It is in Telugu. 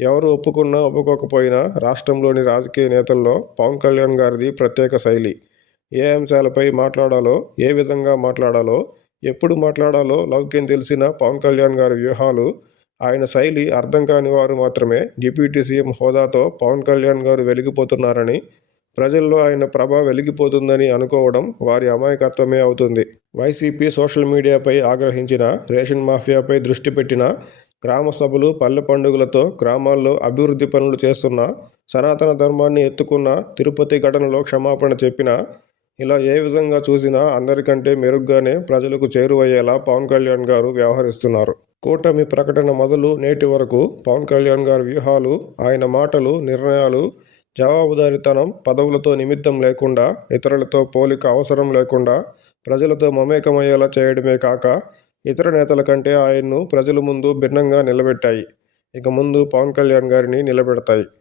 ఎవరు ఒప్పుకున్నా ఒప్పుకోకపోయినా రాష్ట్రంలోని రాజకీయ నేతల్లో పవన్ కళ్యాణ్ గారిది ప్రత్యేక శైలి. ఏ అంశాలపై మాట్లాడాలో ఏ విధంగా మాట్లాడాలో ఎప్పుడు మాట్లాడాలో లౌక్యం తెలిసిన పవన్ కళ్యాణ్ గారి వ్యూహాలు ఆయన శైలి అర్థం కాని వారు మాత్రమే డిప్యూటీ సీఎం హోదాతో పవన్ కళ్యాణ్ గారు వెలిగిపోతున్నారని ప్రజల్లో ఆయన ప్రభ వెలిగిపోతుందని అనుకోవడం వారి అమాయకత్వమే అవుతుంది. వైసీపీ సోషల్ మీడియాపై ఆగ్రహించిన రేషన్ మాఫియాపై దృష్టి పెట్టిన గ్రామ సభలు పల్లె పండుగలతో గ్రామాల్లో అభివృద్ధి పనులు చేస్తున్న సనాతన ధర్మాన్ని ఎత్తుకున్న తిరుపతి ఘటనలో క్షమాపణ చెప్పిన ఇలా ఏ విధంగా చూసినా అందరికంటే మెరుగ్గానే ప్రజలకు చేరువయ్యేలా పవన్ కళ్యాణ్ గారు వ్యవహరిస్తున్నారు. కూటమి ప్రకటన మొదలు నేటి వరకు పవన్ కళ్యాణ్ గారి వ్యూహాలు ఆయన మాటలు నిర్ణయాలు జవాబుదారితనం పదవులతో నిమిత్తం లేకుండా ఇతరులతో పోలిక అవసరం లేకుండా ప్రజలతో మమేకమయ్యేలా చేయడమే కాక ఇతర నేతల కంటే ఆయన్ను ప్రజల ముందు భిన్నంగా నిలబెట్టాయి. ఇక ముందు పవన్ కళ్యాణ్ గారిని నిలబెడతాయి.